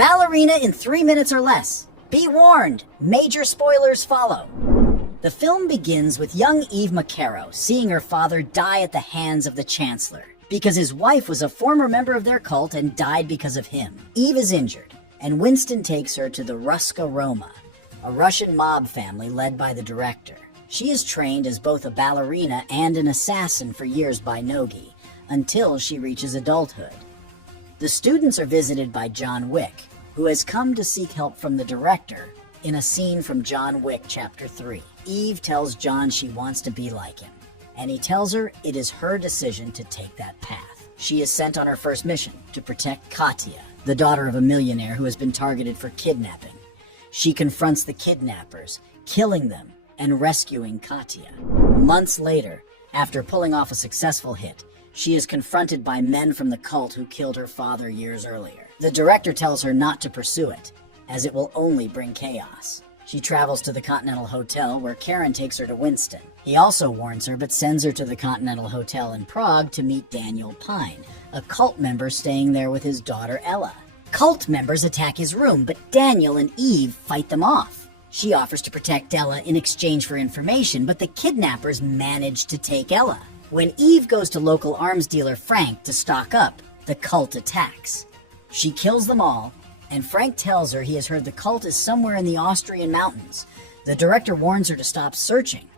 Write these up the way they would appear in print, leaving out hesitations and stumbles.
Ballerina in 3 minutes or less. Be warned, major spoilers follow. The film begins with young Eve McCarrow seeing her father die at the hands of the Chancellor because his wife was a former member of their cult and died because of him. Eve is injured, and Winston takes her to the Ruska Roma, a Russian mob family led by the director. She is trained as both a ballerina and an assassin for years by Nogi, until she reaches adulthood. The students are visited by John Wick, who has come to seek help from the director in a scene from John Wick Chapter 3. Eve tells John she wants to be like him, and he tells her it is her decision to take that path. She is sent on her first mission to protect Katya, the daughter of a millionaire who has been targeted for kidnapping. She confronts the kidnappers, killing them and rescuing Katya. Months later, after pulling off a successful hit, she is confronted by men from the cult who killed her father years earlier. The director tells her not to pursue it, as it will only bring chaos. She travels to the Continental Hotel, where Karen takes her to Winston. He also warns her, but sends her to the Continental Hotel in Prague to meet Daniel Pine, a cult member staying there with his daughter Ella. Cult members attack his room, but Daniel and Eve fight them off. She offers to protect Ella in exchange for information, but the kidnappers manage to take Ella. When Eve goes to local arms dealer Frank to stock up, the cult attacks. She kills them all, and Frank tells her he has heard the cult is somewhere in the Austrian mountains. The director warns her to stop searching,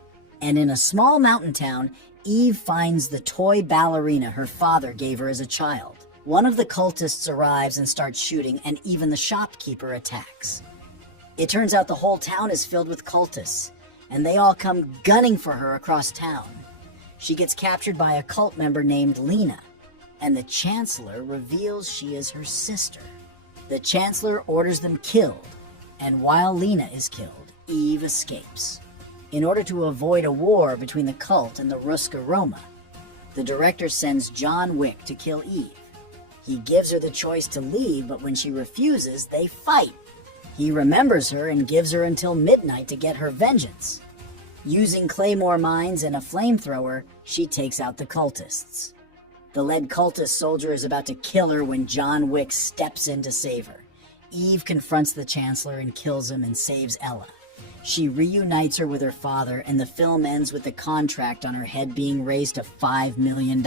and in a small mountain town, Eve finds the toy ballerina her father gave her as a child. One of the cultists arrives and starts shooting, and even the shopkeeper attacks. It turns out the whole town is filled with cultists, and they all come gunning for her across town. She gets captured by a cult member named Lena, and the Chancellor reveals she is her sister. The Chancellor orders them killed, and while Lena is killed, Eve escapes. In order to avoid a war between the cult and the Ruska Roma, the director sends John Wick to kill Eve. He gives her the choice to leave, but when she refuses, they fight. He remembers her and gives her until midnight to get her vengeance. Using claymore mines and a flamethrower, she takes out the cultists. The lead cultist soldier is about to kill her when John Wick steps in to save her. Eve confronts the Chancellor and kills him and saves Ella. She reunites her with her father, and the film ends with the contract on her head being raised to $5 million.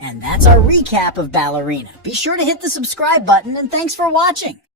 And that's our recap of Ballerina. Be sure to hit the subscribe button, and thanks for watching!